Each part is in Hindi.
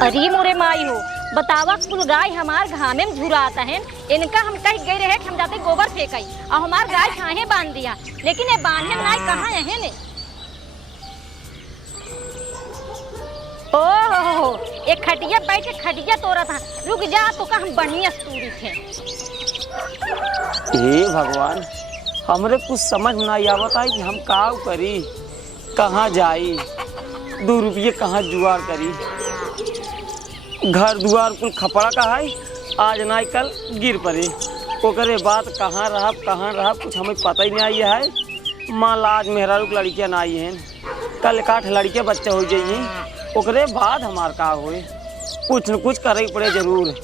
अरे मोरे माई हो, बतावा कुल गाय हमार घामे में झुराता है। इनका हम कहीं गए रहे कि हम जाते गोबर फेंकई और हमार गाय छाहे बांध दिया, लेकिन ये बांधने में नाई कहाँ है ने। ओहो, एक खटिया बैठ के खटिया तोड़ा था। रुक जा तो का हम बढ़िया स्तूरी थे। हे भगवान, हमरे कुछ समझ में नहीं आवता है कि हम का करी, कहाँ जाई, 2 रुपये कहाँ जुगाड़ करी। घर दुआर कुल खपड़ा का है, आज ना कल गिर पड़े। ओकरे बाद कहाँ रहा कुछ हमें पता ही नहीं आई है। मान ला आज मेहरारू की लड़कियाँ ना आई हैं, कल 8 लड़के बच्चे हो जाइए, ओकरे बाद हमार का होए। कुछ न कुछ करे पड़े जरूर।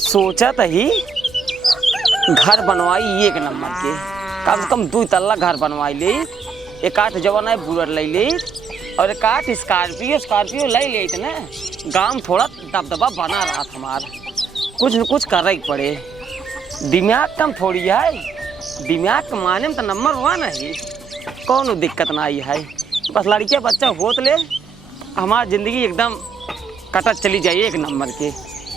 सोचा तो ही घर बनवाई 1 नंबर के, कम से कम 2 तल्ला घर बनवाई ले। 1 जवान है बुलेट ले ले और 1 स्कॉर्पियो ले ले ना। गांव थोड़ा दबदबा बना रहा था हमार। कुछ न कुछ करे पड़े। दिमाग कम थोड़ी है, दिमाग कमाने में तो नंबर 1 है। कौन दिक्कत ना आई है, बस लड़कियां बच्चा होत ले, हमारी जिंदगी एकदम कटत चली जाए 1 नंबर के।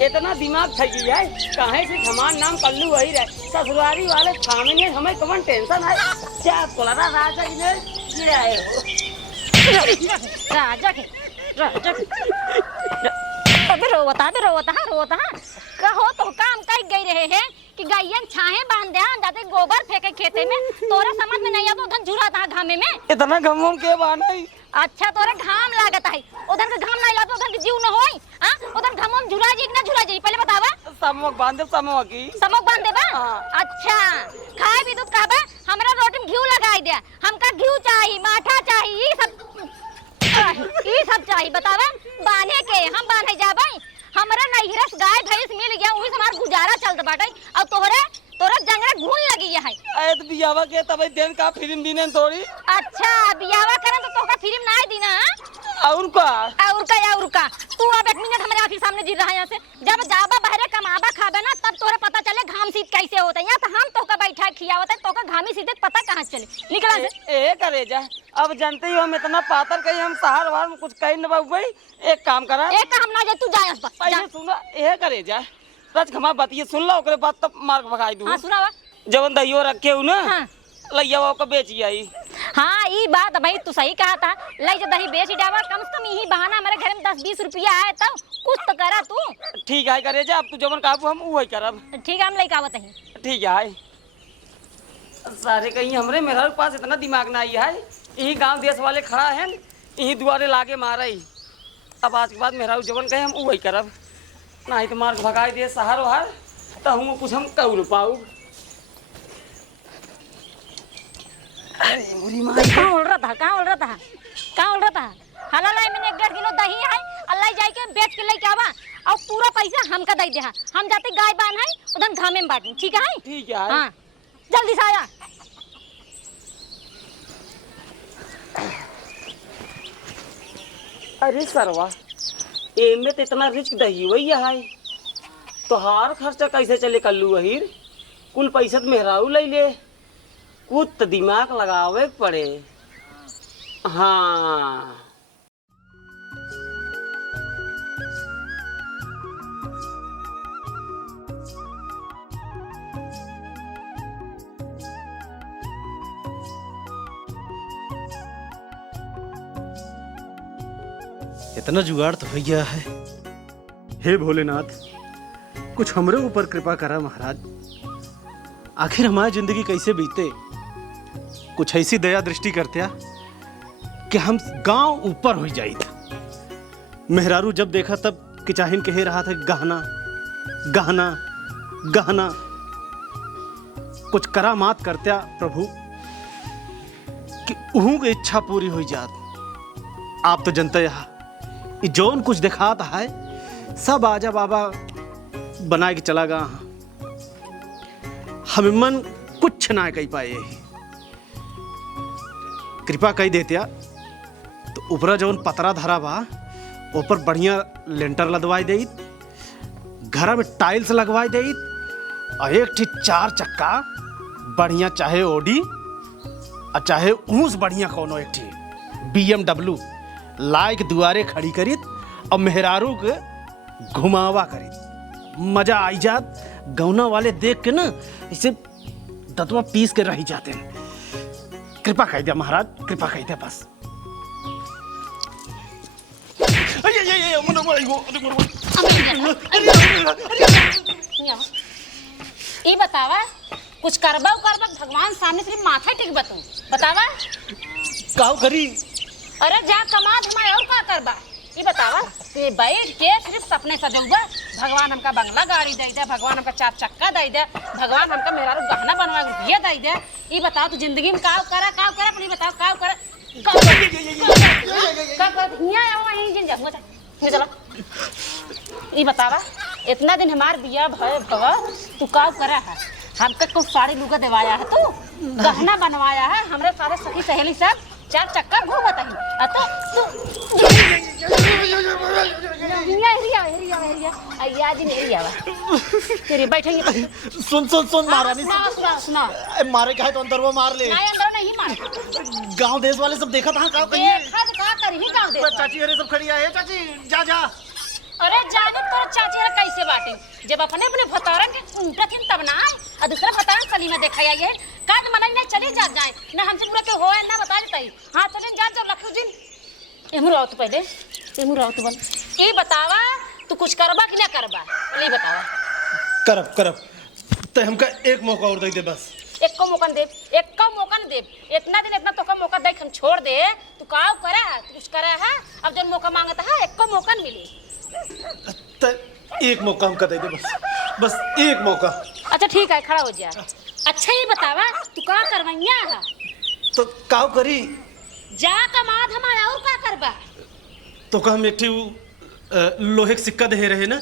इतना दिमाग थकी है, कहे से हमार नाम कल्लू वही रहे। ससुरारी वाले थामेंगे, हमें कौन टेंशन है। क्या बोला राजा जी ने गिराए हो। राजा के अबे रोवता कहो तो काम कहीं गई रहे हैं कि गायन छाहे बांध दे जाते गोबर फेंके खेते में। तोरा समझ में नहीं आता, उधर झुरा था घामे में। इतना घम के बाना। अच्छा तोरा घाम लागत है, उधर के घाम नहीं लागत, उधर के जीव न होई। हां उधर घाम में झुरा जी कि ना झुरा जी पहले बतावा। समोक बांध दे, समोक बांध देबा। अच्छा खाए भी दूध खाबा, हमरा रोटी में घी लगाई दे। हमका घी चाहिए, माठा चाहिए, ये सब चाहिए। बतावा बांधे के हम बांधे जाबे। हमरा नैहरस गाय भैंस मिल गया, वही से हमार गुजारा चलत बाटे। और तोरा जंगरा घून लगी है। ए तो बियावा के तब दिन का फिल्म दीने थोड़ी। अच्छा बियावा करन तो तोका फिल्म नहीं दीना। और का तू अब 1 मिनट हमारे आँखी सामने जी रहा है। यहाँ से जब जाबा बहरे कमाबा खाबे ना, तब तोरे पता चले घाम शीत कैसे होता है। यहाँ तो हम तोका बैठा खियावत है, तोका घामी शीत पता कहाँ चले निकला से। ए करे जा, अब जानते ही हम इतना पातर कहीं हम शहर वार में कुछ कहीं न भाई। एक काम करा, एक काम ना जा, तू जाए बस पहले सुना। ए करे जा रज खमा बतिए सुन लो, ओकरे बाद तब मार भगाई दू। हां सुनावा। जवन दहियो रखे हो ना, हाँ। लइयावा को बेची आई। हाँ ये बात भाई तू सही कहा था। लई जो दही बेच डावा, कम से कम यही बहाना हमारे घर में 10-20 रुपया आए तब कुछ तो करा तू। ठीक है करे जा, अब तू जवन काबू हम वही करब। ठीक है हम लई कावत ही। ठीक है सारे कहीं हमरे मेरे पास इतना दिमाग ना आई है। यही गांव देश वाले खड़ा है, यही दुआरे लागे मारे। अब आज के बाद मेरा जवन कहे हम वही करब, नहीं तो मार भगाई दे शहर वहर, तो हम कुछ हम कर पाऊ। कहाँ उड़ रहा था हला लाई मैंने 1.5 किलो दही है, अल्लाह जाई के बेच के लेके आवा और पूरा पैसा हमका दे दे। हम जाते गाय बांध है उधर घामे में बांटनी। ठीक है ठीक है। हाँ जल्दी से आया। अरे सरवा एमे तो इतना रिस्क दही हुई है, तो हार खर्चा कैसे चले कल्लू वहीर। कुल पैसा तो मेहराऊ ले ले, कुछ तो दिमाग लगावे पड़े। हाँ इतना जुगाड़ तो हो गया है। हे भोलेनाथ, कुछ हमरे ऊपर कृपा करा महाराज। आखिर हमारी जिंदगी कैसे बीते, कुछ ऐसी दया दृष्टि करते कि हम गांव ऊपर हो जाई था। मेहरारू जब देखा तब किचाहिन कह रहा था गहना गहना गहना। कुछ करामात करत्या प्रभु कि उहू की इच्छा पूरी हो जात। आप तो जनते यहाँ जोन कुछ दिखाता है सब आजा बाबा बना के चला गया। हम मन कुछ ना कह पाए। कृपा कई देतिया तो ऊपरा जौन पतरा धरा बा ऊपर बढ़िया लेंटर लदवाई दे, घर में टाइल्स लगवाई दे, और एक ठी 4 चक्का बढ़िया, चाहे ओडी और चाहे ऊंस बढ़िया कोनो एक ठी BMW लाइक दुआरे खड़ी करित और मेहरारू के घुमावा करित। मजा आई जात। गौना वाले देख के ना इसे दतवा पीस के रह जाते हैं। कृपा कह दिया महाराज, कृपा कह दिया बस। ये बतावा कुछ करबा भगवान सामने सिर्फ माथा टिक बतू बतावा काऊ करी। अरे जा कमा धमाए और का करबा ये बतावा ते बैठ के सिर्फ सपने सजौबा। भगवान हमका बंगला गाड़ी दे दे, भगवान हमका 4 चक्का दे दे, भगवान हमका मेरा गहना बनवा रुपया दे दे। ये बताओ तू जिंदगी में काव करा अपनी बताओ काव करा हिया आओ यहीं जिन जाऊंगा चलो। ये बतावा इतना दिन हमार बिया भय भवा तू काव करा है, हमका को साड़ी लुगा दिवाया है, तू गहना बनवाया है, हमरे सारे सखी सहेली सब 4 चक्का घूमत है। तो तू हिया जी नहीं आवा तेरे बैठेंगे। सुन महारानी, सुना मारे का है तो अंदर वो मार ले। अंदर नहीं मार। गांव देश वाले सब देखा था का कहिए। देखा तो का करी गांव देश चाची अरे सब खड़ी है। चाची जा। अरे जाने तोर चाची रे कैसे बाटे जब अपने भतारन के उल्टा थी तब ना आए और दूसरा भतारन सली में देखा ये काज मन नहीं चली जा जाए ना हमसे पूरा के होए ना बता देतई। हां चले जा जो लखू जी एमु रावत पहले एमु रावत बन ई बतावा तू कुछ करबा कि ना करबा ले बतावा। करब तो हमका एक मौका और दे दे बस। एक को मौका दे इतना दिन इतना तो का मौका दे हम छोड़ दे तू काव करा तू कुछ करा है अब जब मौका मांगता है एक को मौका मिली तो एक मौका हमका दे दे बस एक मौका। अच्छा ठीक है खड़ा हो जा। अच्छा ये बतावा तू का करवैया है तो काव करी जा कमाद हमारा और का करबा तो का हम एक ठी लोहे का सिक्का दे रहे ना,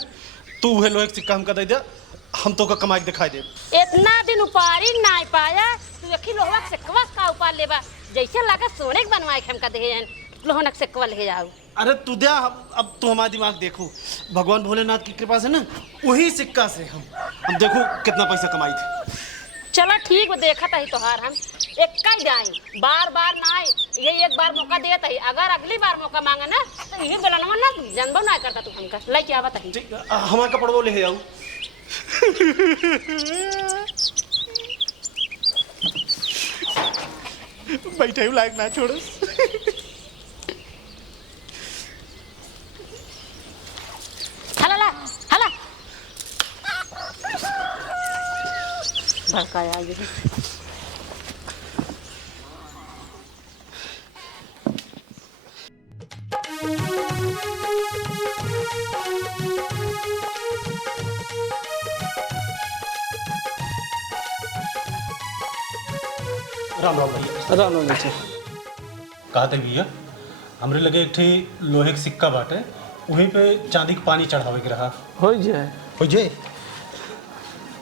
तू वह लोहे का सिक्का हमका दे दे, हम तो का कमाई दिखाई दे। इतना दिन उपारी ना पाया तू अखी लोहा से सिक्का का उपार लेबा जैसे लगा सोने के बनवाए हमका दे लोहा से सिक्का ले जाओ। अरे तू दे अब तू हमारा दिमाग देखो, भगवान भोलेनाथ की कृपा से ना वही सिक्का से हम देखो कितना पैसा कमाई थे। चलो ठीक वो देखा था ही तोहार हम एक कई जाए बार ना आए ये एक बार मौका देता ही अगर अगली बार मौका मांगा ना तो यही बोला ना जन्म ना करता तू हमका लेके आवा था हमारा कपड़ा वो ले आओ। बैठे ही लायक ना छोड़ो। हला भड़काया ये राम भैया। राम बेटे। कहा था भैया हमरे लगे एक ठी लोहे का सिक्का बाटे वहीं पे चांदी का पानी चढ़ावे के रहा हो जाए हो जे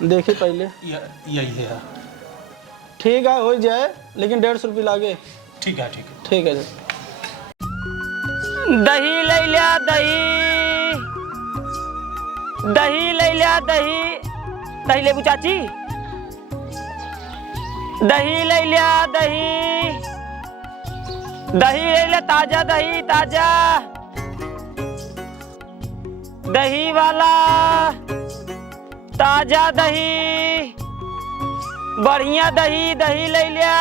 देखी पहले यही है। ठीक है हो जाए लेकिन 150 रुपये लागे। ठीक है ठीक है दही ले लिया दही ले लिया दही लेबू चाची दही ले लिया दही ले लिया ताजा दही वाला ताजा दही बढ़िया दही ले लिया।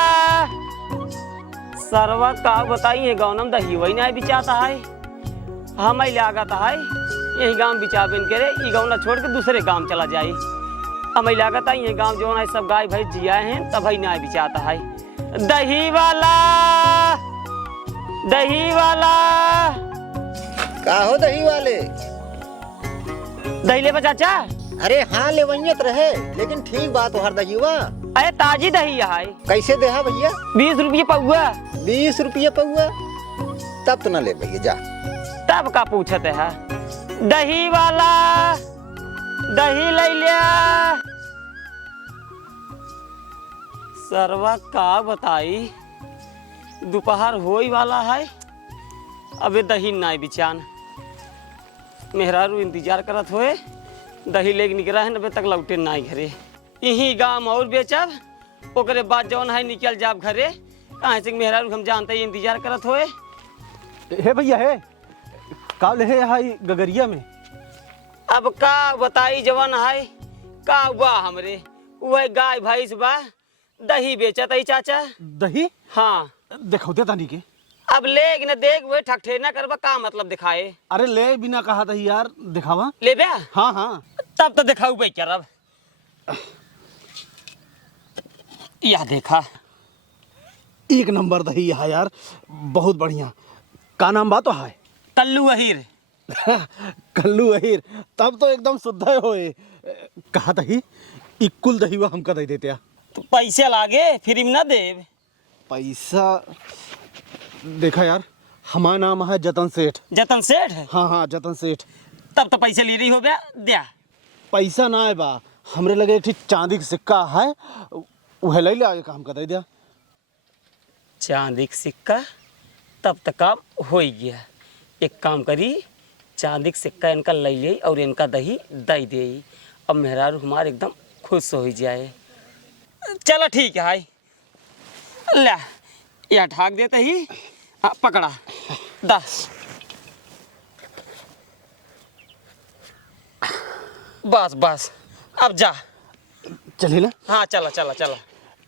सरवा का बताइए गाँव दही वही नहीं बिचाता है हम ही लागत है यही गांव बिचाबेन करे ये गाँव ना छोड़ के दूसरे गांव चला जाए। हम लागत है ये गांव जो है सब गाय भैंस जिया हैं तब ही नहीं बिचाता है। दही वाला का हो दही वाले दही ले चाचा। अरे हाँ लेवैयत रहे लेकिन ठीक बात हो हर दहीवा। अरे ताजी दही है कैसे देहा भैया 20 रुपये पौआ। 20 रुपये पौआ तब तो ना ले भैया जा। तब का पूछते है दही वाला दही ले लिया। सरवा का बताई दोपहर हो ही वाला है, अबे दही नाई बिचान। मेहरारू इंतजार करत होए, दही लेके निकला है, अबे तक लौटे नाई घरे। यही गाँव और बेचब, ओकरे बाद जौन है निकल जाब घरे। कहाँ से मेहरारू हम जानते ही इंतजार करत होए। हे भैया हे का ले है यहाँ गगरिया में? अब का बताई जवन है का बा हमरे, वह गाय भैंस बा, दही बेचत है चाचा। दही? हाँ देखो दे तानी के। अब लेग न देख वे ठकठे न करबा, का मतलब दिखाए? अरे ले बिना कहा था यार, दिखावा। ले बे। हाँ हाँ तब तो दिखाऊ भाई क्या रब। या देखा, एक नंबर दही है यार, बहुत बढ़िया। का नाम बा तो है? कल्लू अहीर। कल्लू अहीर, तब तो एकदम शुद्ध होए। कहा दही इक्कुल दही हुआ हमका दे देते। तो पैसे लागे फ्री में ना देव। पैसा देखा यार, हमारा नाम है जतन सेठ। जतन सेठ? हाँ हाँ जतन सेठ। तब तो पैसे ले रही हो बे, दिया। पैसा ना है बा, हमरे लगे एक चांदी का सिक्का है, वह ले ले काम कर दे दिया। चांदी का सिक्का? तब तक काम हो ही गया। एक काम करी, चांदी का सिक्का इनका ले ले और इनका दही दे दे। अब मेहरारू हमारे एकदम खुश हो ही जाए। चलो ठीक है भाई, ले या ठाक देते ही। पकड़ा 10। बस बस, अब जा। चलिए ना? हाँ चला चला चला।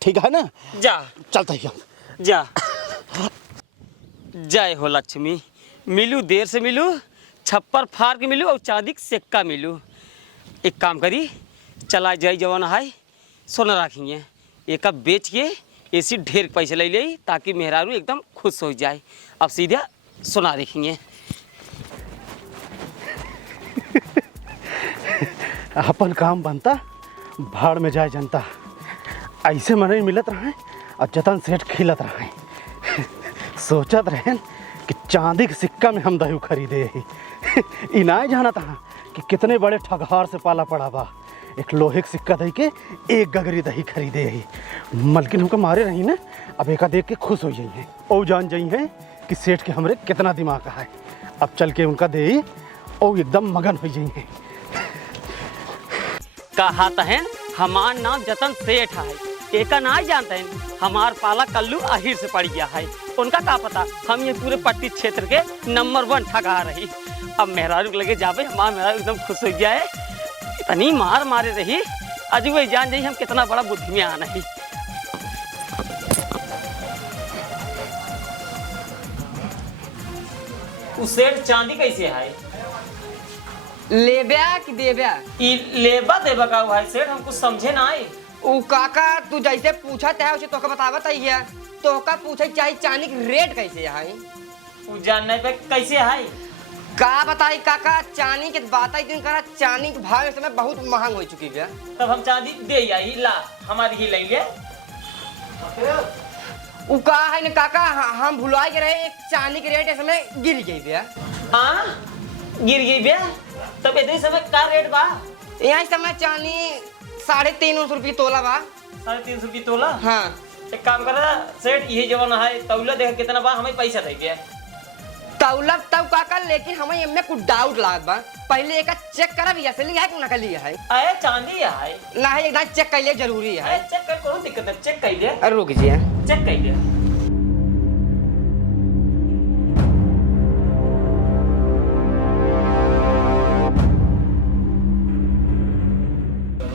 ठीक है ना? जा चलता ही हम। जा। जय हो लक्ष्मी। मिलू देर से मिलू, छप्पर फाड़ के मिलू और चांदी का सिक्का मिलू। एक काम करी, चला जाई जवान है, सोना रखेंगे एक अब बेच के ऐसी ढेर पैसे ले ले, ताकि मेहरारू एकदम खुश हो जाए। अब सीधा सोना रखेंगे। अपन काम बनता, भाड़ में जाए जनता। ऐसे मन मिलत रहे और जतन सेठ खिलत रहे। सोचत रहे कि चांदी के सिक्का में हम दही खरीदे ही। इनाय जाना था कि कितने बड़े ठगहार से पाला पड़ा बा, एक लोहे का सिक्का दही के एक गगरी दही खरीदे ही। मलकिन हमको मारे रही ना, अब एका देख के खुश हो जाइए और जान जाइए कि सेठ के हमरे कितना दिमाग है। अब चल के उनका दे और एकदम मगन हो जाइए। कहा तहन हमार नाम जतन सेठ है, एका ना जानते हैं। हमार पाला कल्लू अहीर से पड़ गया है, उनका क्या पता हम ये पूरे पट्टी क्षेत्र के नंबर 1 ठगा रही। अब मेहरारू लगे जावे, हमारा मेहरारू एकदम खुश हो गया है। इतनी मार मारे रही, आज वही जान जाइए हम कितना बड़ा बुद्धि में आना है। उस सेठ चांदी कैसे है? लेब्या कि देब्या? ई लेबा देबा का भाई सेठ, हम कुछ समझे ना आए। उ काका तू जैसे पूछत है उसे तोका बतावत है। तोका पूछे चाहे चांदी के रेट कैसे है? उ जानने पे कैसे है? का बताई काका, चांदी के बात ही दिन करा। चांदी के भाव इस समय बहुत महंग हो चुकी है। तब हम चांदी दे आई, ला हमारी ही ले ले। उ का है न काका, हम भुला के रहे, एक चांदी के रेट इस समय गिर गई भैया। हाँ गिर गई बे, तब इतने समय का रेट बा? यहाँ इस समय चांदी 350 रुपये तोला बा। 350 रुपये तोला? हाँ एक काम कर सेठ, यही जवाना है, तौला देख कितना बा, हमें पैसा दे दिया। तौला तब काका, लेकिन हमें इनमें कुछ डाउट लागत बा। पहले एक चेक करा भी असली है कि नकली है। आए चांदी है ना है, एकदम चेक कर ले जरूरी है। चेक कर, कौन दिक्कत है, चेक कर दे। रुक जी, चेक कर दे।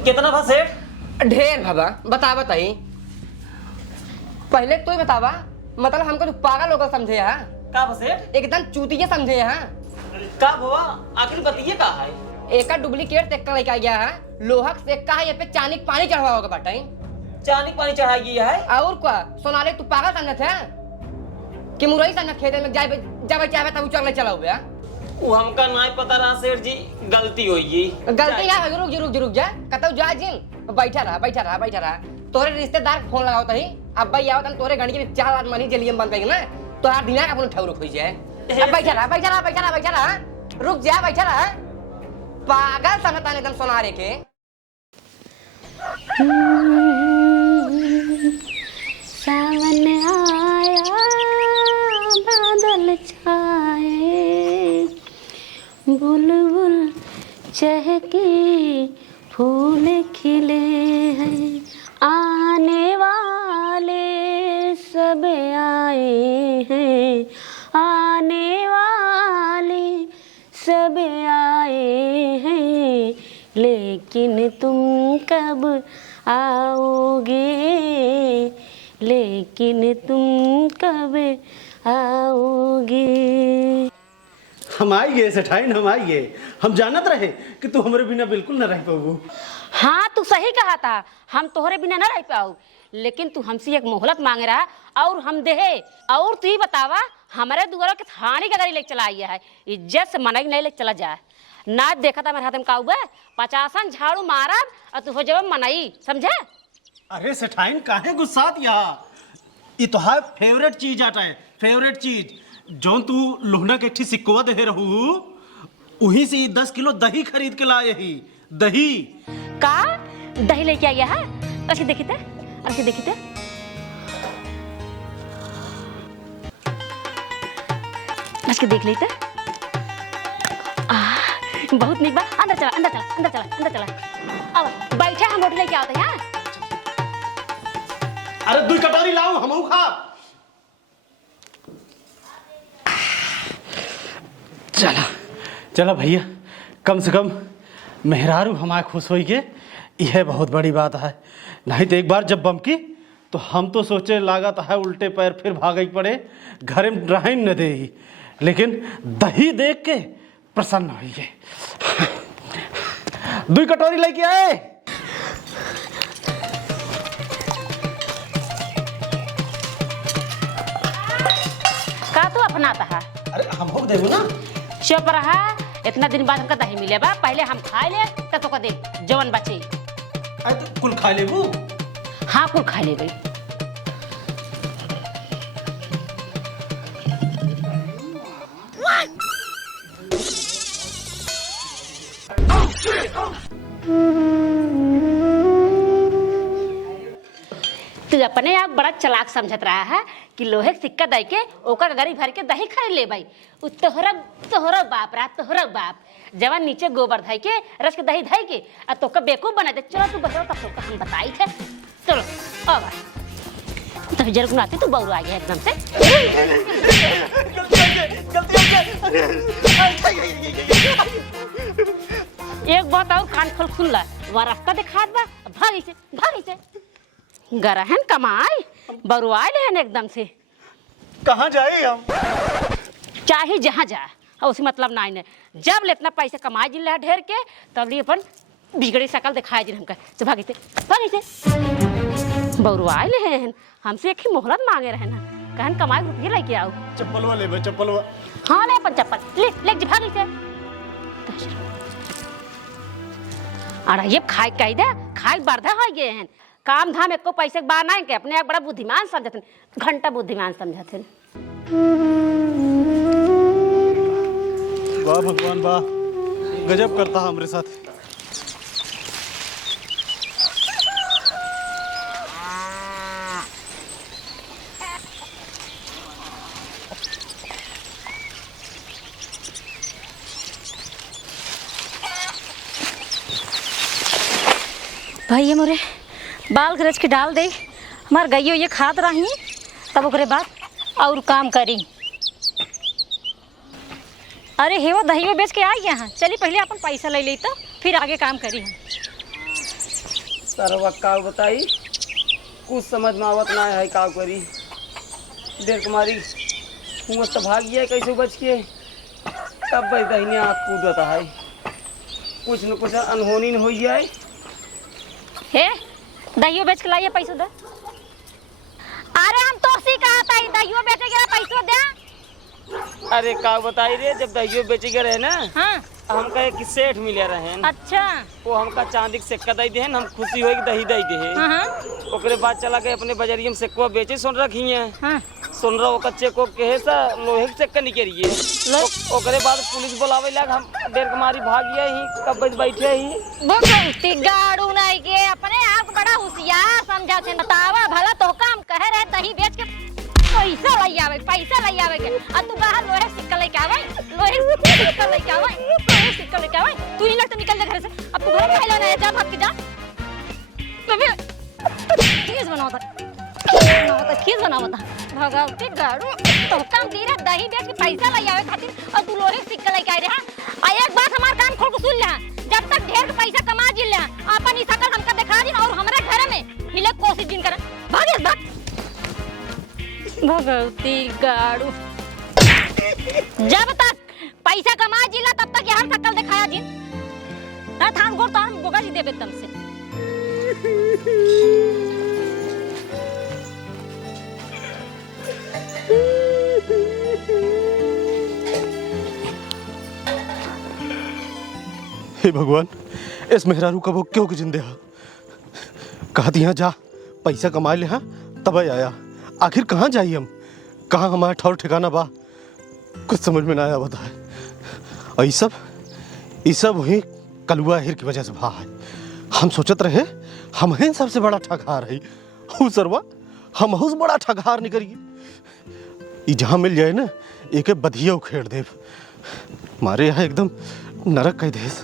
कितना था सेठ? ढेर बाबा, बता बताई। पहले तो ही बतावा, मतलब हमको तो पागल होकर समझे है। का बा सेठ? एकदम चूतिया समझे है। का भवा आखिर बताइए का है? एक डुप्लीकेट सिक्का लेके आ गया है, लोहा का सिक्का है, ये पे चांदी का पानी चढ़वा होगा बाटाई। चांदी पानी चढ़ा गया है? और क्या सोनाले, तू पागल समझत है कि मुरई समझ खेते में जाए जब चाहे तब चलने चला हुआ। वो हमका ना पता रहा सेठ जी, गलती हुई। गलती है, रुक जा, कतौ जा जिन, बैठा रहा। तोरे रिश्तेदार फोन लगाओ तही, अब भाई आओ तन तोरे गणित में 4 लाख मनी जलिए बंद करेंगे ना, तो यार दिमाग अपन ठौर हो जाए। अब बैठा रहा, रुक जा, बैठा रहा। पागल समझता एकदम सोनारे के। सावन आया के फूल खिले हैं, आने वाले सब आए हैं, आने वाले सब आए हैं, लेकिन तुम कब आओगे, लेकिन तुम कब आओगे। हम आइए सेठाइन, हम आइए। हम जानत रहे कि तू हमारे बिना बिल्कुल न रह पाऊ। हाँ तू सही कहा था, हम तोहरे बिना ना रह पाऊ, लेकिन तू हमसे एक मोहलत मांग रहा और हम देहे। और तू ही बतावा, हमारे दुआरा के थाने का गाड़ी लेके चला आया है, इज्जत से मना नहीं लेके चला जाए ना। देखा था मेरे हाथ में काऊ 50 झाड़ू मारा और तू हो जब मनाई, समझे। अरे सेठाइन काहे गुस्सात यहाँ? ये तो है फेवरेट चीज आता है, फेवरेट चीज जो तू लोहना के सिक्कोवा दे रहू, वहीं से 10 किलो दही खरीद के लाए ही। दही का दही लेके आया है? अच्छी देखी थे, अच्छी देखी थे। अच्छी देख लेते। बहुत निक बा। अंदर चला, अंदर चला, अंदर चला, अंदर चला। अब बैठे हम रोटी लेके आते हैं। अरे 2 कटोरी लाओ, हम खा। चला चला भैया, कम से कम मेहरारू हमारे खुश हो गए, यह बहुत बड़ी बात है। नहीं तो एक बार जब बमकी तो हम तो सोचे लागत है उल्टे पैर फिर भाग पड़े, घर में रह न दे, लेकिन दही देख के प्रसन्न हुई है। 2 कटोरी लेके आए। का तू अपनाता है? अरे हम हो देबो ना। चुप रहा, इतना दिन बाद हमका दही मिले बा, पहले हम खा ले तब तो दे जवन बचे। अरे तो कुल खा लेबू। हाँ कुल खा ले गई। तू अपने आप बड़ा चलाक समझत रहा है कि लोहे के सिक्का दे के ओकर गाड़ी भर के दही खरीद ले भाई। उ तोहरा तोहरा बाप रहा, तोहरा बाप जवान नीचे गोबर धाई के रस के दही धाई के आ तोका बेवकूफ बना दे। चलो तू बताओ तब तोका हम बताई थे। चलो अब तब जरूर नाते तू बौरू आ गया एकदम से। एक बात और कान खोल सुन ला, वहाँ रास्ता दिखात बा, भागी से गरहन कमाई बरुआल है एकदम से। कहाँ जाए हम? चाहे जहाँ जा, और उसी मतलब ना है। जब ले इतना पैसा कमाए जिन रहा ढेर के, तब लिए अपन बिगड़ी शकल दिखाए जिन हमका। तो भागी से बरुआल है, हमसे एक ही मोहलत मांगे रहे ना, कहन कमाए रुपये लेके आओ। चप्पलवा ले, चप्पलवा। हाँ ले अपन चप्पल ले भागी से। अरे ये खाए कही दे, खाए बर्धा हो गए हैं। काम धाम एको पैसे के बार नहीं के अपने आप बड़ा बुद्धिमान समझते, घंटा बुद्धिमान समझते। वाह भगवान वाह, गजब करता है हमारे साथ। भाई ये मोरे बाल गरज के डाल दे, हमार गइयो ये खाद रही, तब ओकरे बाद और काम करी। अरे हेवा दही बेच के आई यहाँ, चली पहले अपन पैसा ले ली तो फिर आगे काम करी हम। सरवा का बताई, कुछ समझ में आवत ना है का करी। देर कुमारी हुआ तो भाग गया कैसे बच के, तब बस दहीने आँख कूदता है, कुछ न कुछ अनहोनी न हो जाए। हे दहियो बेच के लाइए पैसा दे। अरे हम तो उसी कहा था दहियो बेचे के पैसा दे। अरे का बताई रे, जब दहियो बेचे गए रहे ना, हाँ हमका एक सेठ मिले रहे। अच्छा वो हमका चांदी के सिक्का दे दे, हम खुशी हुई दही दे दे। हाँ ओकरे बाद चला गए अपने बाजारिया में सिक्का बेचे, सुन रखी है। हाँ सुन रहा वो कच्चे को कहे सा लोहे के सिक्का निकलिए। ओकरे बाद पुलिस बुलावे लग, हम देर कुमारी भाग गया ही, कब बैठे ही। वो गलती गाड़ू नहीं के अपने आप बड़ा होशियार समझा थे। बतावा भला तो काम कह रहे दही बेच के पैसा लई आवे के, आ तू बाहर लोहे सिक्का लेके आवे, लोहे सिक्का लेके आवे, लोहे सिक्का लेके आवे। तू ही लड़ते निकल जा घर से। अब तू घर में आइला ना, जा भाग के जा। बेबी चीज बनाओ था, खीर बनाओ था। भगवती गाड़ू तो काम दे रहा, दही बेच के पैसा ले आवे खातिर और तू लोरे सिक्का लेके आए रहा। आ एक बात हमार कान खोल के सुन ले, जब तक ढेर के पैसा कमा जिल ले अपन ई शकल हमका दिखा दिन और हमारे घर में हिले कोशिश जिन कर भाग भाग। भगवती गाड़ू जब तक पैसा कमा जिला तब तक यार शकल दिखाया जिन ना थान गोर तार गोगा जी देबे तम से। हे भगवान, इस मेहरारू का वो क्यों कि जिंदे हा? कहा दिया जा पैसा कमा ले, हाँ तब आया। आखिर कहाँ जाइए हम, कहाँ हमारा ठौर ठिकाना बा, कुछ समझ में ना आया बताए। और ये सब वही कलुआ हिर की वजह से भा है। हम सोचत रहे हम हैं सबसे बड़ा ठगहार है, हूँ सरवा हम हूँ बड़ा ठगहार निकलिए। ये जहाँ मिल जाए ना एक बधिया उखेड़ देव। मारे यहाँ एकदम नरक का देश,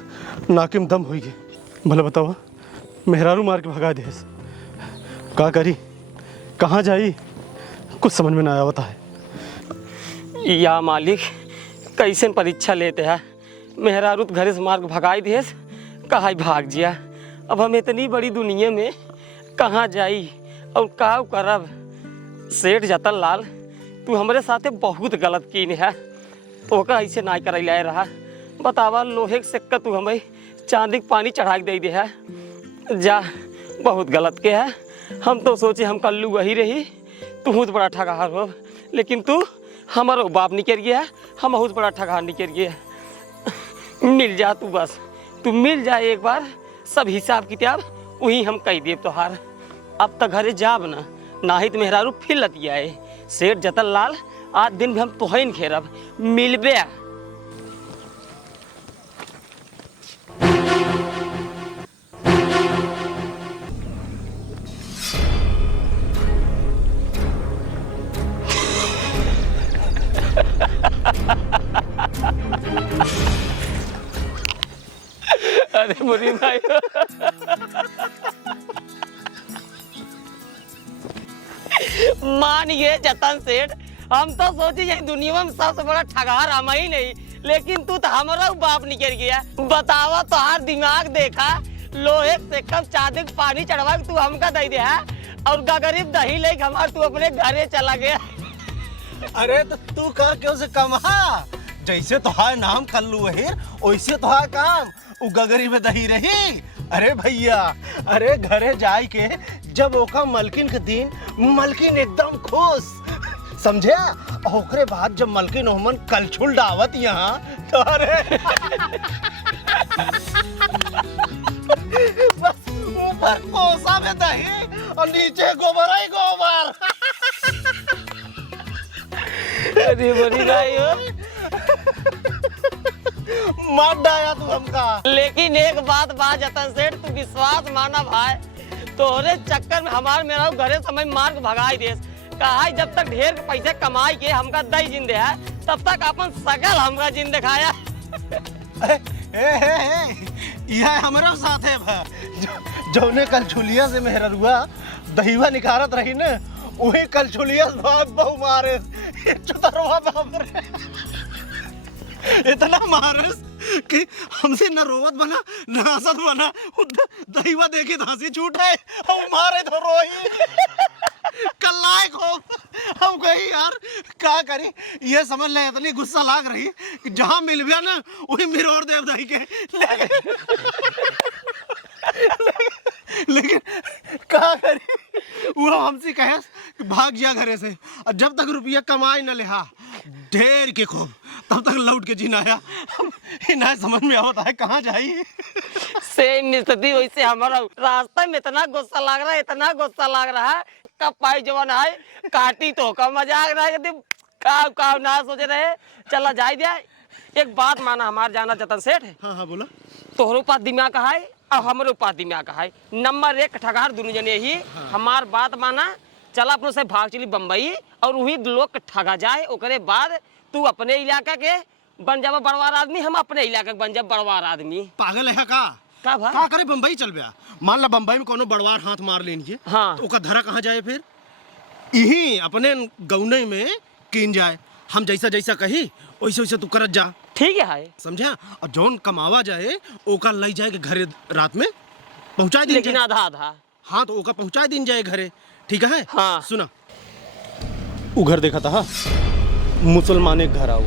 नाकिम दम हुई गई। भले बताओ मेहरारू मार के भगा देश, का करी कहाँ जाई, कुछ समझ में ना आया होता है। या मालिक कैसे परीक्षा लेते हैं, मेहरारू घरे से मार के भगाई देस, कहाँ भाग जिया। अब हम इतनी बड़ी दुनिया में कहाँ जाई और का करब। सेठ जतन लाल तू हमारे साथे बहुत गलत की है, ओका ऐसे ना कर रहा। बतावा लोहे के सिक्का तू हमें चांदी के पानी चढ़ा के दे है, जा बहुत गलत के है। हम तो सोचे हम कल्लू वही रही, तू बहुत बड़ा ठगहार हो, लेकिन तू हमारा बाप निकल गया, हम बहुत बड़ा ठगहार निकल गया। मिल जा तू, बस तू मिल जा एक बार, सब हिसाब किताब वही हम कह देव तोहार। अब तक घरे जाब ना ही तो मेहरारू फिर लतिया है। सेठ जतन लाल आज दिन भी हम तोहन घेरब, मिलबे। अरे मुरी भाई मानिए जतन सेठ, हम तो सोचे यही दुनिया में सबसे बड़ा ठगहार हम ही नहीं, लेकिन तू तो हमारा बाप निकल गया। बतावा तोहार दिमाग देखा, लोहे से कब चांदी के पानी चढ़वा के तू हमका दे दे है, और गरीब दही लेके हमार तू अपने घरे चला गया। अरे तो तू कहा क्यों से कमा, जैसे तुहार नाम कल्लू है वैसे तुहार काम उगगरी में दही रही। अरे भैया, अरे घरे जाए के जब ओका मलकिन के दिन मलकिन एकदम खुश समझे, ओकरे बाद जब मलकिन ओमन कलछुल डावत यहाँ तो अरे बस ऊपर कोसा में दही और नीचे गोबर ही गोबर। अरे बड़ी भाई हो, मार डाया तू हमका। लेकिन एक बात जतन सेठ, तू विश्वास माना भाई, तोहरे चक्कर में हमारे मेरा घरे समय मार के भगाई देस। कहा जब तक ढेर के पैसे कमाई के हमका दही जिंदे है, तब तक अपन सकल हमका जिंदे खाया। यह हमारा साथ है जौने कल छुलिया से मेहरुआ दहीवा निकारत रही न, वही कल छुलिया बहु मारे चुतरवा बाबर इतना मारस कि हमसे न रोवत बना न हंसत बना। दहीवा देखी हंसी छूट है, हम मारे तो रोही कल लायक हो। हम कही यार क्या करी, ये समझ ले इतनी गुस्सा लाग रही कि जहाँ मिल गया ना वही मिरोर देव दही के। लेकिन क्या करी, वो हमसे कहे कि भाग जा घरे से, और जब तक रुपया कमाई न लिहा ढेर के खूब, तब तक लौट के जीना आया। ना समझ में आता है कहाँ जाइए। सेम स्थिति वैसे हमारा रास्ते में इतना गुस्सा लग रहा है, इतना गुस्सा लग रहा है, कब पाई जवान है काटी तो का मजाक रहा है, का ना सोचे रहे चला जाए दिया। एक बात माना हमार जाना जतन सेठ, हाँ हाँ बोला। तोहरो पास दिमाग है और हमारे पास दिमाग है, नंबर 1 ठगार दोनों जने ही। हाँ। हमार बात माना, चला अपने से भाग चली बम्बई और वही लोग ठगा जाए, ओकरे बाद तू अपने इलाका के बन जावा बड़वार आदमी, हम अपने इलाके के बन जा बड़वार आदमी। पागल है का भाई का करे बम्बई चल गया। मान ला बम्बई में कोनो बड़वार हाथ मार लेनी हाँ। तो ओका धरा कहाँ जाए फिर? यही अपने गौने में कीन जाए। हम जैसा जैसा कही वैसे वैसे तू करत जा। ठीक है समझा? और जौन कमावा जाए ओका ले जाए के घरे रात में पहुंचा दी, लेकिन आधा आधा। हाँ तो ओका पहुंचा दिन जाए घरे, ठीक है? हाँ। सुना वो घर देखा था मुसलमान एक घर आओ,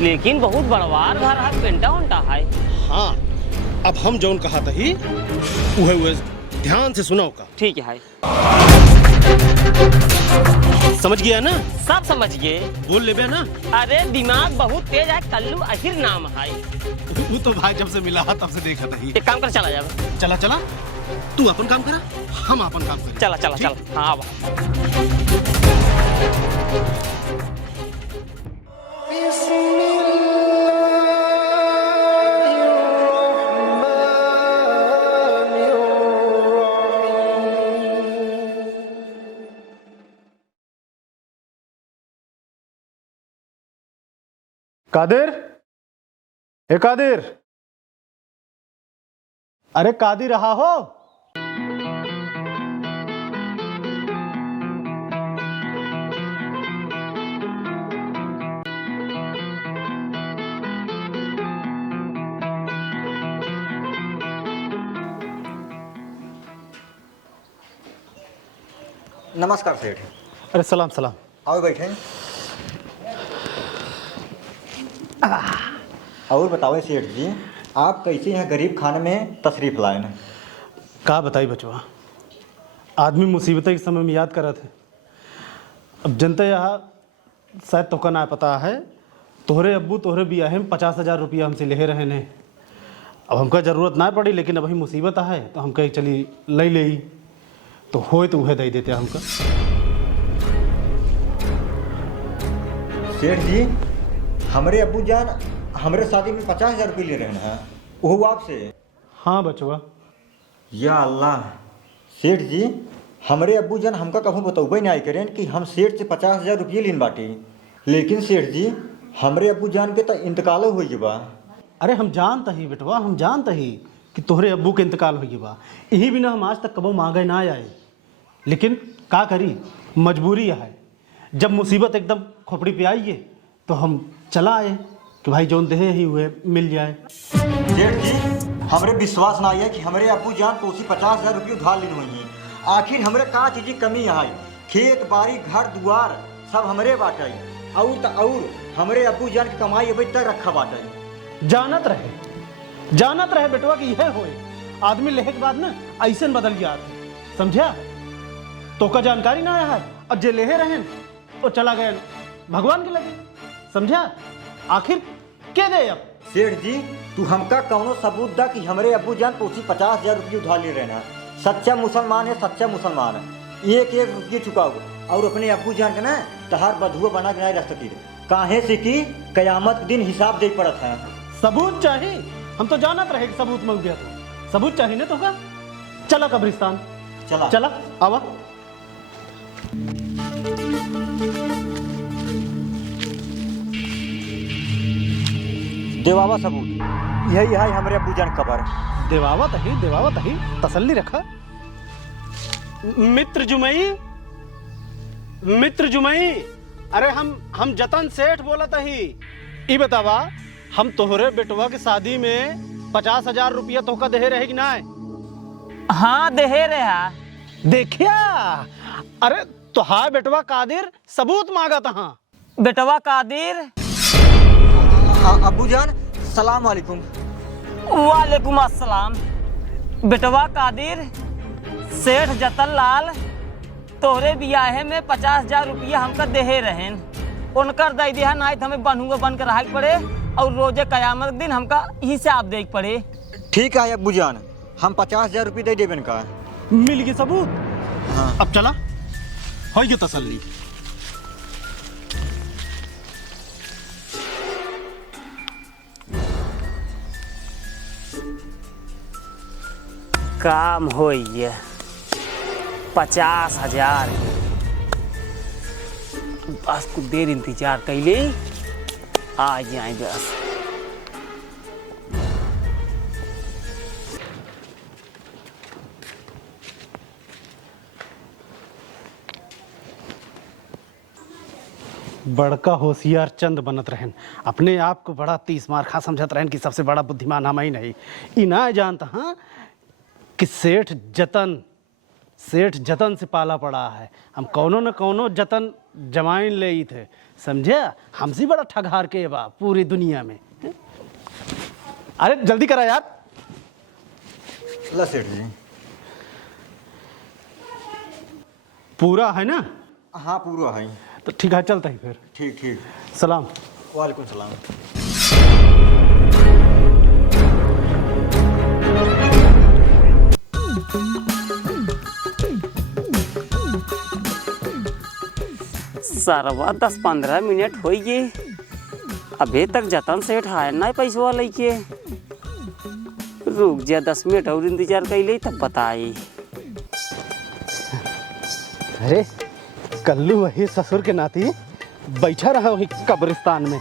लेकिन बहुत बड़वार घर है, पेंटा उंटा है। हाँ अब हम जौन कहा था ही उहे ध्यान से सुनाओ का। ठीक है समझ गया ना? सब समझ गए। बोल ले ना। अरे दिमाग बहुत तेज है, कल्लू अहिर नाम है। वो तो भाई जब से मिला तब से देखा था ही। एक काम कर चला जाए। चला चला तू अपन काम करा, हम अपन काम करें। चला चला चला। हाँ कादिर, हे कादिर, अरे कादिर रहा हो? नमस्कार सेठ। अरे सलाम सलाम। आओ बैठे। और बताओ सेठ जी, आप कैसे यहाँ गरीब खाने में तशरीफ लाए हैं? का बताई बचवा, आदमी मुसीबत के समय में याद करा थे। अब जनता यहाँ शायद तोका ना पता है, तोहरे अब्बू तोहरे बियाहे में 50,000 रुपया हमसे ले रहे ने। अब हमका ज़रूरत ना पड़ी, लेकिन अभी मुसीबत है तो हम कहीं चली ले ले तो होए तो वह दे देते हमका। सेठ जी, हमारे अब्बू जान हमारे शादी में 50,000 रुपये ले रहे हैं, वो आपसे? हाँ बचवा। या अल्लाह, सेठ जी हमारे अब्बू जान हमका कभी बतौबे नहीं करें कि हम सेठ से 50,000 रुपये लीन बाटी। लेकिन सेठ जी हमारे अब्बू जान के तो इंतकालो हो बा। अरे हम जानता ही बेटवा, हम जानता ही कि तोहरे अब्बू के इंतकाल हो बा। यही बिना हम आज तक कबो मांगे ना आए, लेकिन का करी, मजबूरी है। जब मुसीबत एकदम खोपड़ी पे आई है तो हम चला आए कि भाई जौन देहे ही हुए मिल जाए। सेठ जी हमारे विश्वास ना आया कि हमारे अब्बू जान तो उसी 50,000 रुपये उधार लेने हुई हैं। आखिर हमारे का चीज़ की कमी है? खेत बाड़ी घर दुआर सब हमारे बाटे, और हमारे अब्बू जान की कमाई अभी तक रखा बाटे। जानत रहे बेटवा कि यह होए, आदमी लेहे के बाद ना ऐसे बदल गया था, समझा? तो का जानकारी ना आया है, और जे लेहे रहे वो चला गए भगवान के लगे, समझा? आखिर के दे अब? सेठ जी तू हमका कौनो सबूत दा कि हमारे अब्बू जान तो उसी 50,000 रुपये उधार ले रहे हैं। सच्चा मुसलमान है, सच्चा मुसलमान है। एक एक रुपये चुकाओ और अपने अब्बू जान के ना तहार बधुआ बना के नहीं रख सकी, काहे से कि कयामत के दिन हिसाब दे पड़त है। सबूत चाहिए? हम तो जानत रहे कि सबूत मांग दिया तो सबूत चाहिए ना। तो का चला कब्रिस्तान, चला आवा। देवावा सबूत, यही है हमारे अब्बू जान कबर। देवावत ही तसल्ली रखा। मित्र जुमई, अरे हम जतन सेठ बोलत ही। ई बतावा, हम तोहरे बेटवा के शादी में 50,000 रुपया तोहका देहे रहे कि ना? हाँ देहे रहा। देखिया, अरे तो हाय बेटवा कादिर सबूत मांगा था। बेटवा कादिर, अब्बू जान सलाम वालेकुम। वालेकुम अस्सलाम। बेटवा कादिर, सेठ जतन लाल तोहरे बियाहे में 50,000 रुपया हमका देहे रहें, उनकर दे दिया ना तो हमें बनूंगा बन कर रहा पड़े, और रोजे कयामत दिन हमका हिसाब दे पड़े। ठीक है अब्बू जान, हम 50,000 रुपये दे देबन का। मिल गई सबूत। हाँ। अब चला हो गई तसल्ली। काम हो 50,000 बस कुछ देर इंतजार कैले आ जाए बस। बड़का होशियार चंद बनत रहन, अपने आप को बड़ा तीस मार खा समझत रहन कि सबसे बड़ा बुद्धिमान हम ही नहीं। ई ना जानता हाँ कि सेठ जतन से पाला पड़ा है। हम कौनो न कौनो जतन जमाइन ले ही थे, समझे। हमसे बड़ा ठगहार के बा पूरी दुनिया में। अरे जल्दी करा यार। ला सेठ जी। पूरा है ना? हाँ पूरा है। तो ठीक है, चलता ही फिर। ठीक ठीक। सलाम। वालेकुम सलाम। सरवा 10-15 मिनट हो गए, अभी तक जतन सेठ आए ना पैसवा लेके। रुक जा 10 मिनट और इंतजार कर ले तब बताई। अरे कल्लू वही ससुर के नाती बैठा रहा वही कब्रिस्तान में,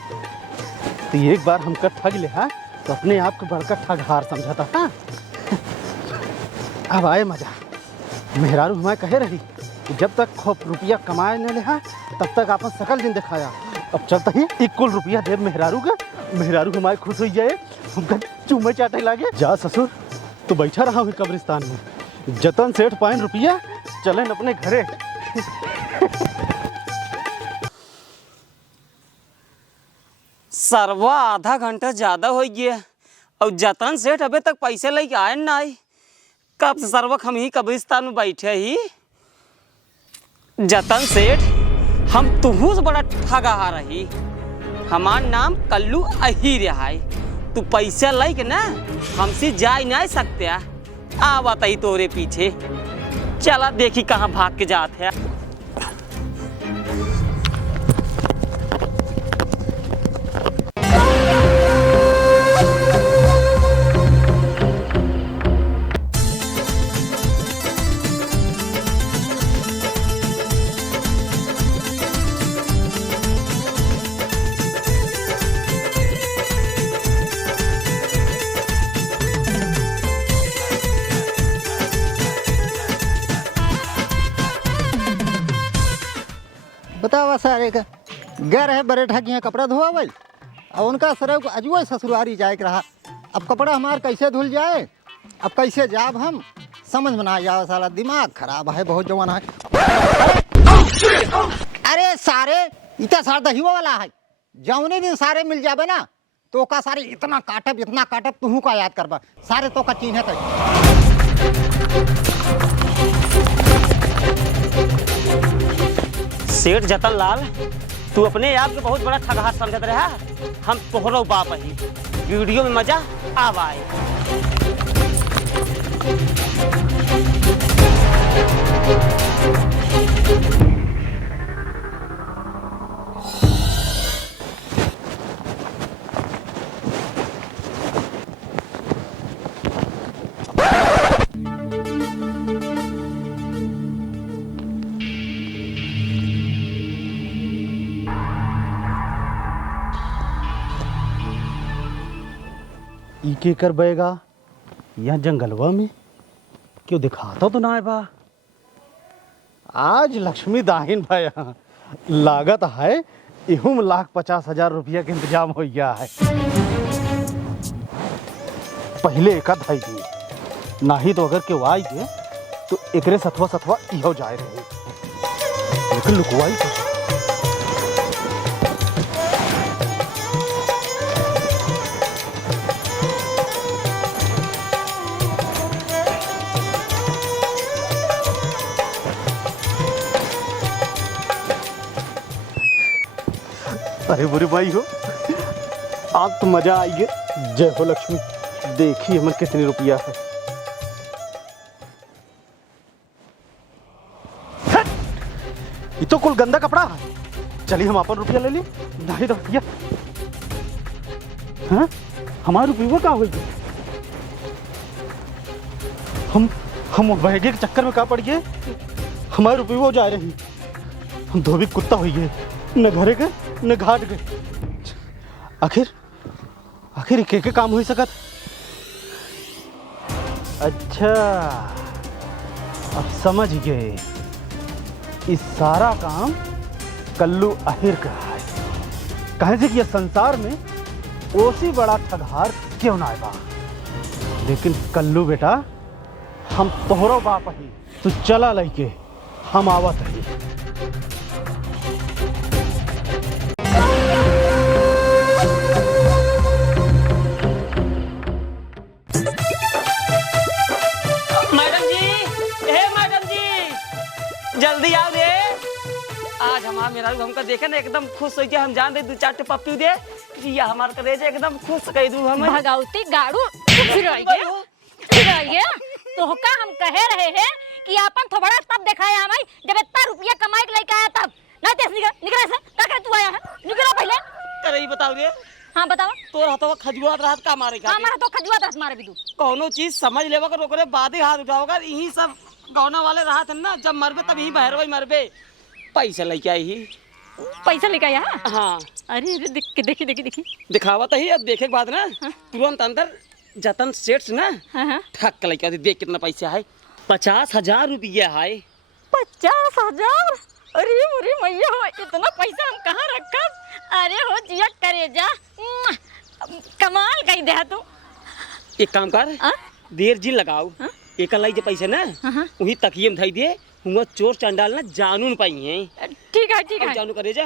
तो एक बार हमका ठग ले हा तो अपने आप को बड़का ठगहार समझा था। हाँ? अब आए मजा। मेहरारू हमारे कहे रही कि जब तक खूब रुपया कमाए न ले हा तब तक आपन सकल दिन दिखाया। अब चलता ही एक कुल रुपया दे मेहरारू का, मेहरारू हमारे खुश हो जाए, हमका चूमे चाटे लागे। जा ससुर तो बैठा रहा हूँ कब्रिस्तान में, जतन सेठ पाइन रुपया चलें अपने घरे। सरवा आधा घंटा ज्यादा हो गया और जतन सेठ अभी तक पैसे लेके आए ना आई। कब से सरवा हम ही कब्रिस्तान में बैठे ही। जतन सेठ हम तुहू से बड़ा ठगा रही। हमार नाम कल्लू अहीर है। तू पैसा लेके ना हमसे जा नहीं सकते। आ बताई तोरे पीछे, चला देखी कहाँ भाग के जाते हैं। बतावा सारे का गैर है बड़े ठगियाँ कपड़ा धोआ भाई, और उनका सर को अजुआ ससुरारी जाए के रहा। अब कपड़ा हमार कैसे धुल जाए, अब कैसे जाब हम, समझ में ना जाओ। साला दिमाग खराब है, बहुत जवान है। अरे सारे इतना सारा दही वाला है, जौने दिन सारे मिल जाबे ना तो का सारे इतना काटब तुहू का याद करबा। सारे तो का चिन्ह है। सेठ जतन लाल, तू अपने आप को बहुत बड़ा ठगहार समझत रहा। हम तोहरो बाप ही। वीडियो में मजा आव आए। के कर बएगा यहाँ जंगलवा में, क्यों दिखाता तो ना है बा। आज लक्ष्मी दाहिन भाई लागत है इहुम 1,50,000 रुपया के इंतजाम हो गया है। पहले एक धाई दिए नहीं तो अगर के आई के तो एकरे सथवा इहो जाए रहे, लेकिन लुकवाई तो। अरे बुरे भाई हो, आज तो मजा आई है। जय हो लक्ष्मी। देखिए हमन कितने रुपया है। ये तो कुल गंदा कपड़ा है। चलिए हम अपन रुपया ले ली। नहीं तो भैया हाँ हमारा रुपया कहाँ हुई। हम बहगे के चक्कर में कहाँ पड़ गए। हमारे रुपये जा रही, हम धोबी कुत्ता हुई है, न घरे गए न घाट गए। आखिर आखिर के काम हो सकत। अच्छा अब समझ गए, इस सारा काम कल्लू अहिर का है। कहे से कि ये संसार में ओसी बड़ा ठगहार क्यों ना आएगा। लेकिन कल्लू बेटा, हम तोहरो बाप ही, तू चला लइके हम आवत ही। जल्दी आओ रे। आज हमारा मेरा हमका देखे ना एकदम खुश हो गया। हम जान दे 2-4 पप्पी दे ये हमार करेज एकदम खुश कह दूं हम। भगावती गाड़ू फिराइए तो का हम कहे रहे हैं कि अपन थोड़ा तब दिखाया हमें जब इतना रुपया कमाई के लेके आया तब ना। तेज निकल से का करे तू आया है, निकला पहले। अरे ये बताओ रे। हां बताओ। तोर हाथवा खजुआत रात का मारे का। हमारा तो खजुआत रात मारे भी तू कोनो चीज समझ लेवा कर ओकरे बाद ही हाथ उठाओगा। यही सब गौना वाले राहत है ना, जब मरबे तब ही बहरवई मरबे। पैसा लेके आई ही। पैसा लेके आया। हाँ। अरे देखी दिखावा तो ही। अब देखे के बाद ना तुरंत अंदर जतन सेट्स ना ठक लेके आती। देख कितना पैसा है। 50,000 रुपया है। 50,000? अरे मुरी मैया हो, इतना पैसा हम कहाँ रखा। अरे हो जिया करे जा, कमाल कही दे तू। एक काम कर, देर जी लगाओ। एक लाई जो पैसे ना वही तकिए में धई दे। हुआ चोर चंडाल ना जानू न पाई है। ठीक है जानू करे जा।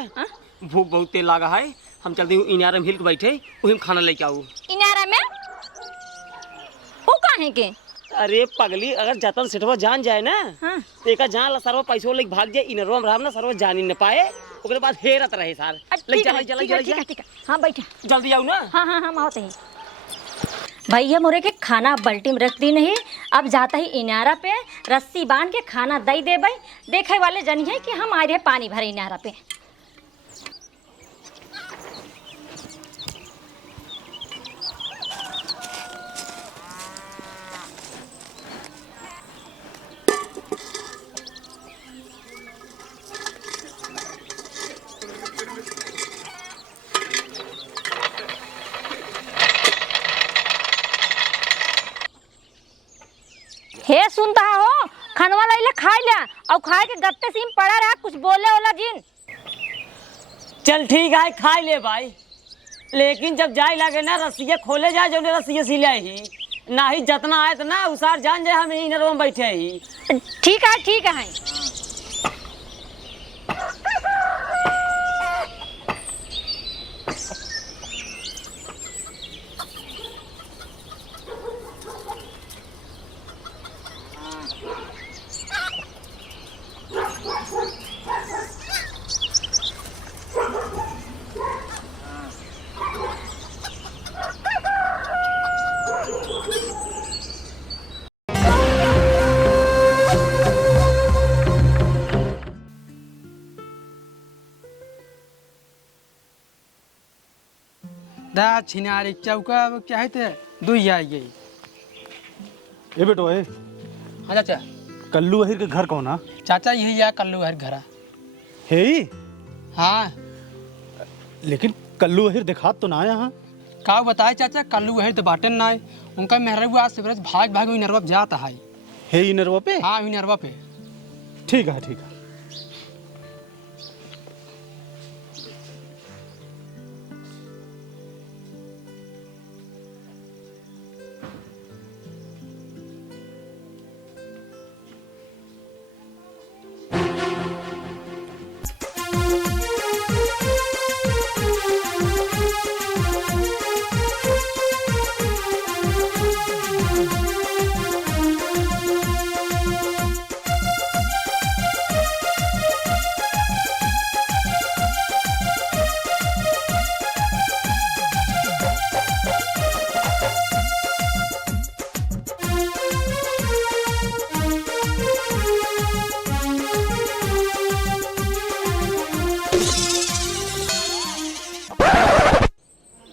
भूख बहुत तेज लागा है। हम चलते हूँ इनारा में हिल के बैठे, वही में खाना लेके आऊ। इनारा में वो काहे के? अरे पगली, अगर जतन सेठवा जान जाए ना तो एक जान ला सरवा पैसों लेके भाग जाए। इनरवा में रहब ना सरवा जान ही न पाए। ओकरे बाद हेरत रहे सार। ले चला। हां बैठे जल्दी आओ ना। हां हम आवत हैं। भैया मोरे के खाना बल्टी में रख दी नहीं। अब जाता ही इनारा पे रस्सी बांध के खाना दई दे भाई। देखे वाले जनिए कि हम आए रहे पानी भरे इनारा पे। हे सुनता हो, खनवा लइले खाई ले और खाए के गत्ते सीम पड़ा रहा। कुछ बोले वाला जिन। चल ठीक है, खाई ले भाई। लेकिन जब जाए लगे ना रस्सिया खोले जाए, जो रस्सिया सिले ही ना ही जतना आए तो ना उसार जान जाए हम इनर में बैठे ही। ठीक है। दा छिनारी चौका क्या है ते दुई आई गई। ए बेटो ए, हाँ चाचा। कल्लू अहिर के घर कौन? चाचा यही या कल्लू हर घरा है ही? हाँ। लेकिन कल्लू अहिर दिखात तो ना यहाँ। का बताए चाचा, कल्लू हर तो बाटन ना है। उनका मेहरा आज से बरस भाग हुई नरवा जाता है। ही नरवा पे? हाँ हुई नरवा पे। ठीक है।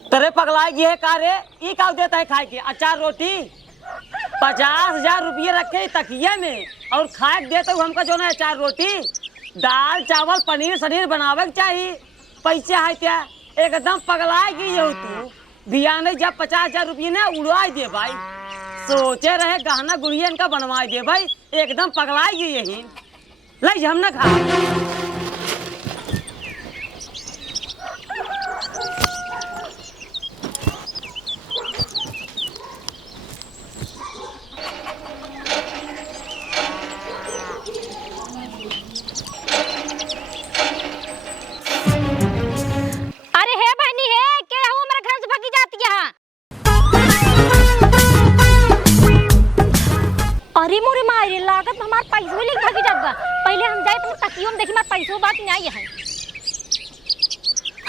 तेरे पगलाई जी है का रे? ई का देता है खाए के? अचार रोटी 50,000 रुपये रखे तकिया में और खाए देते हो हमका जो ना अचार रोटी। दाल चावल पनीर शनीर बनावे के चाहिए। पैसे है क्या? एकदम पगला गई हो तू। बिया नहीं जब 50,000 रुपये ना उड़वा दे भाई। सोचे रहे गहना गुड़िया इनका बनवा दे भाई, एकदम पगला गई यही। ले हम ना खा। अरे है बहनी है के हूँ हमारे घर से भागी जाती है। अरे मोरे मारे लागत हमार पैसों लेके भागी जात बा। पहले हम जाए तो तकियो में देखी हमार पैसों बात नहीं है।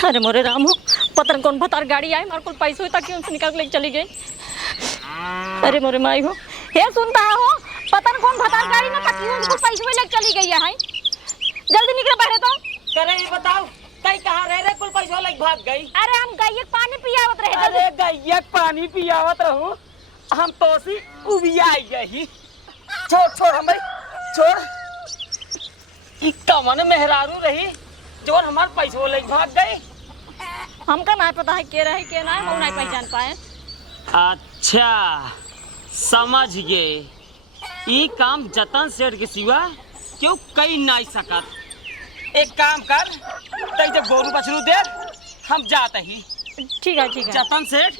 अरे मोरे राम हो, पता नहीं कौन भतार गाड़ी आई हमारे को पैसों तकियो से निकाल के लेके चली गई। अरे मोरे माई हो, हे सुनता हो, पता नहीं कौन भतार गाड़ी ना तकियो से पैसों लेके चली गई है। जल्दी निकल पहले तो। करे ये बताओ कई कहाँ रह रहे कुल पैसा लग भाग गई। अरे हम गई पानी पियावत रहे। अरे गैया पानी पियावत रहूं हम तोसी उबिया आई गई। छोड़ हम भाई छोड़। ई कमन मेहरारू रही जोन हमार पैसा लग भाग गई। हमका नहीं पता है के रहे के नहीं, हम नहीं पहचान पाए। अच्छा समझ गए। ई काम जतन सेठ के सिवा क्यों कई नहीं सकत। एक काम कर, तई जब गोरू बछरू दे हम जाते ही। ठीक है ठीक है। जतन सेठ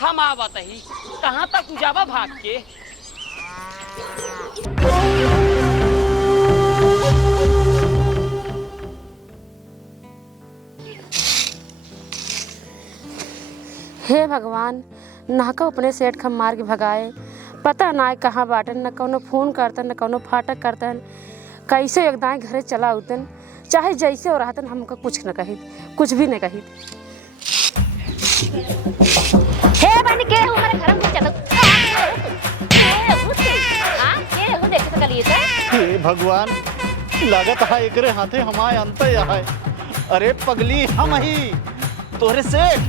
हम आवत ही। कहाँ तक तू जावा भाग के? हे भगवान, ना को अपने सेठ खम मार के भगाए। पता ना कहाँ बाटन, न कोनो फोन करतन न कोनो फाटक करतन। कैसे एकदम घरे चला उतन, चाहे जैसे हो रहतन हमका कुछ न कही, कुछ भी न कही। हे बन के हमारे घर में चलो। हां के हो देख सकलिए से। हे भगवान, लागत है एकरे हाथे हमारे अंत है। अरे पगली हम ही तोरे सेठ।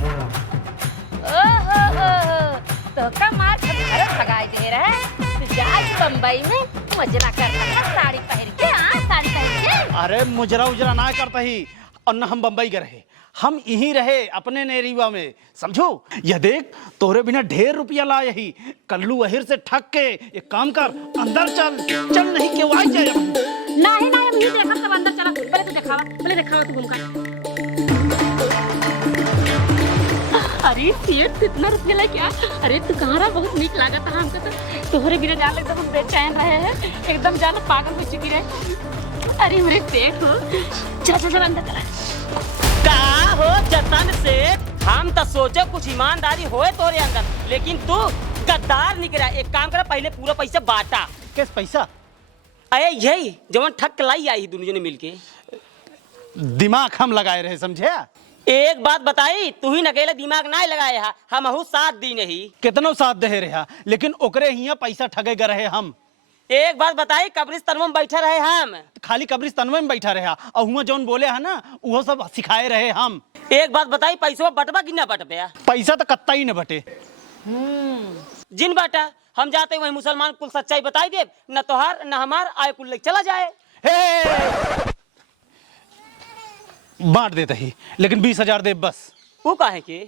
तो का मार घर भगाई दे रहा। तू जा बंबई में मजरा कर रहा साड़ी पहन के। हां साड़ी पहन के। अरे मुजरा उजरा ना करता ही, और न हम बम्बई के रहे, हम यहीं रहे अपने नेरीवा में, समझो। यह देख तोरे बिना ढेर रुपया ला यही। कल्लू अहिर से ठग के एक काम कर, अंदर चल। चल नहीं क्यों आ जाए। नहीं नहीं हम ही देखा सब अंदर चला। पहले दिखावा तू घूमकर। अरे सेठ कितना रुपया ले क्या? अरे तू कहाँ रहा? बहुत नीक लागत है हमको तो। तोहरे बिना जान लगता हम बेचैन रहे हैं, एकदम जान पागल हो चुकी रहे। अरे मेरे सेठ हो, चल अंदर चला। का हो जतन सेठ, हम तो सोचे कुछ ईमानदारी होए तोरे अंदर, लेकिन तू गद्दार निकला। एक काम कर, पहले पूरा पैसा बांटा। किस पैसा? अरे यही जवन ठग लाई आई दोनों जने मिलके। दिमाग हम लगाए रहे, समझे। एक बात बताई, तू ही अकेले दिमाग ना लगाए हा, हम साथ दी नहीं। कितनो साथ दे रहा, लेकिन ओकरे हिया पैसा ठगे गए रहे हम। एक बात बताई, कब्रिस्तान में बैठे रहे हम। खाली कब्रिस्तान में बैठा रहा, और हुआ जौन बोले है ना वो सब सिखाए रहे हम। एक बात बताई, पैसा बटवा कि ना बटबे? पैसा तो कत्ता ही न बटे। जिन बाटा हम जाते वही मुसलमान कुल सच्चाई बताई दे, न तोहार न हमार आय कुल लेके चला जाए। बांट देते ही, लेकिन 20,000 दे बस। वो काहे के?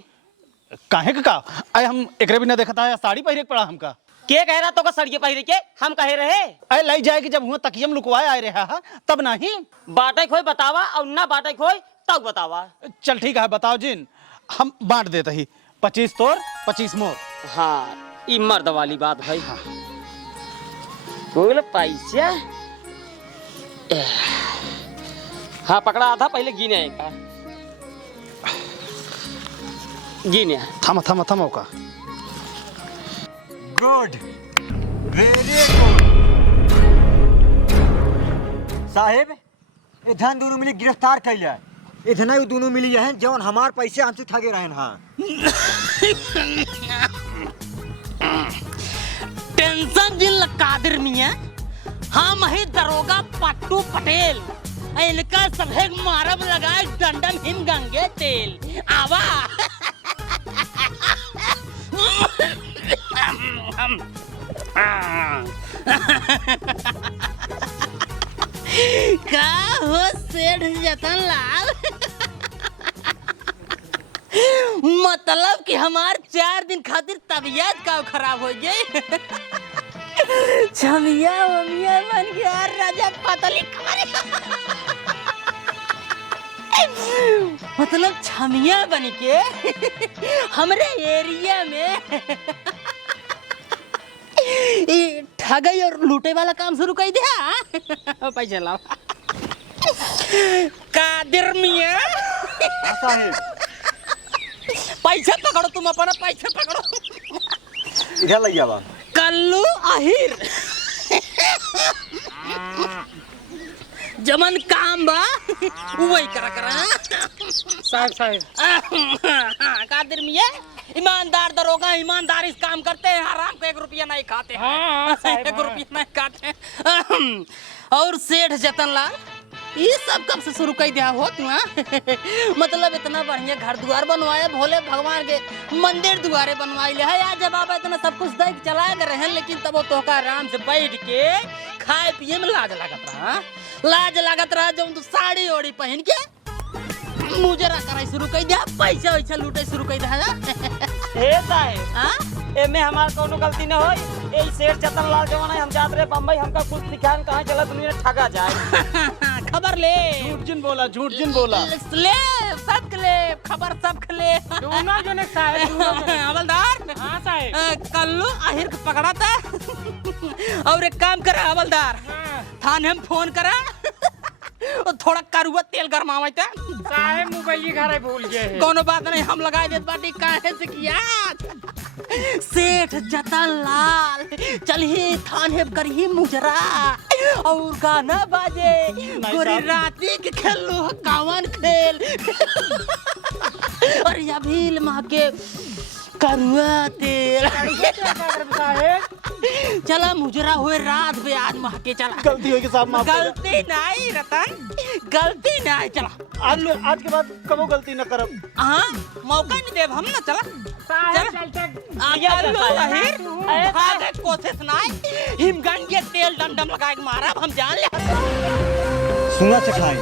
काहे का? आए हम एकरे बिना देखता है साड़ी पहरे पड़ा हमका। के कह रहा तो का सड़िए पहिरे के हम कहे रहे? अरे लाई जाए कि जब हुआ तकियम लुकवाए आए रहा है तब नहीं। बाटे खोई बतावा और ना बाटे खोई तब बतावा। चल ठीक है, बताओ जिन, हम बांट देते ही। 25 तोर 25 मोर। हाँ ये मर्द वाली बात भाई। हाँ बोल पैसा। हाँ पकड़ा आधा, पहले गिने का गिने। थमा थमा थमा का। Good, very good. साहेब इधन दोनों मिली गिरफ्तार कैले। इधना ही दोनों मिली है जौन हमार पैसे हमसे ठगे रहन। हाँ टेंशन दिल कादिर मियां, हम ही दरोगा पट्टू पटेल। इनका सभे मारब लगाए डंडन हिम गंगे तेल। आवा का हो सेठ जतन लाल। कि हमार 4 दिन खातिर तबीयत का खराब हो गई। छमिया वमिया बन गया राजा पतली मतलब छमिया बन के हमरे एरिया में ठगई और लूटे वाला काम शुरू कर दिया। पैसा लाओ कादिर मियां पैसा पकड़ो, तुम अपना पैसा पकड़ो। इधर लग जावा कल्लू आहिर जमन काम बा वही करा साहब कादिर मियां ईमानदार दरोगा ईमानदार इस काम करते हैं, हराम को 1 रुपया नहीं खाते हैं। 1 रुपया नहीं खाते हैं। और सेठ जतन लाल ये सब कब से शुरू कर दिया हो तू? मतलब इतना बढ़िया घर द्वार बनवाया, भोले भगवान के मंदिर द्वारे बनवाई ले है यार। जब आप इतना सब कुछ देख चला कर रहे हैं, लेकिन तब वो तो का आराम से बैठ के खाए पिए में लाज लागत रहा। जब तू साड़ी ओड़ी पहन के मुजरा कराई शुरू कर दिया, पैसा वैसा लूटे शुरू कर दिया। एमे हमार कोनो गलती न होई। ए सेठ जतन लाल जवाना हम जात रहे बम्बई, हमका कुछ सिखान कहां चला दुनिया में ठगा जाए। खबर ले झूठ जिन बोला, झूठ जिन बोला। ले सब ले खबर, सब ले दोनों जने साहब हवलदार। हां साहब कल्लू आहिर को पकड़ा था। और एक काम करा हवलदार, थाने में फोन करा और थोड़ा करुआ तेल गरमावा था। साहब मोबाइल घर भूल गए। कोनो बात नहीं, हम लगा देत बाटी। काहे से किया सेठ जतन लाल चल ही थाने करही मुजरा और गाना बाजे गोरी राती के खेलो कावन खेल और या भील माँ के करुआ तेल। चला मुजरा हुए रात में आज महके चला। गलती हुई के साहब माफ कर दे। गलती नहीं रतन, गलती नहीं। चला आज के बाद कबो गलती न करब। हाँ मौका नहीं देव हम ना। चला कोशिश नहीं, हिमगन के तेल डंडम लगा के मारा हम जान ले। सुना चखाई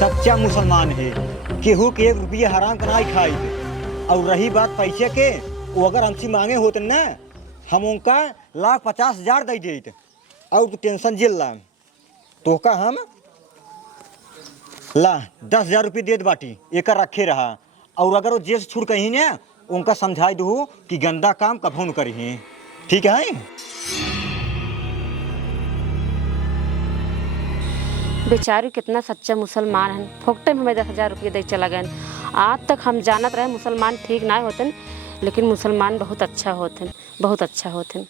सच्चा मुसलमान है, केहू के 1 रुपया हराम कनाई खाई। और रही बात पैसे के, वो अगर हमसे मांगे होते ना, हम उनका 1,50,000 दे देते। और तू टेंशन जेल ला तो का हम ला 10,000 रुपये दे बाटी एक रखे रहा। और अगर वो जेल से छूट कहीं ना, उनका समझाई दू कि गंदा काम कभू न करी। ठीक है? बेचारी कितना सच्चा मुसलमान हैं, फोकटे में 10,000 रुपये दे चला गए। आज तक हम जानत रहे मुसलमान ठीक ना होते, लेकिन मुसलमान बहुत अच्छा होते, बहुत अच्छा होते।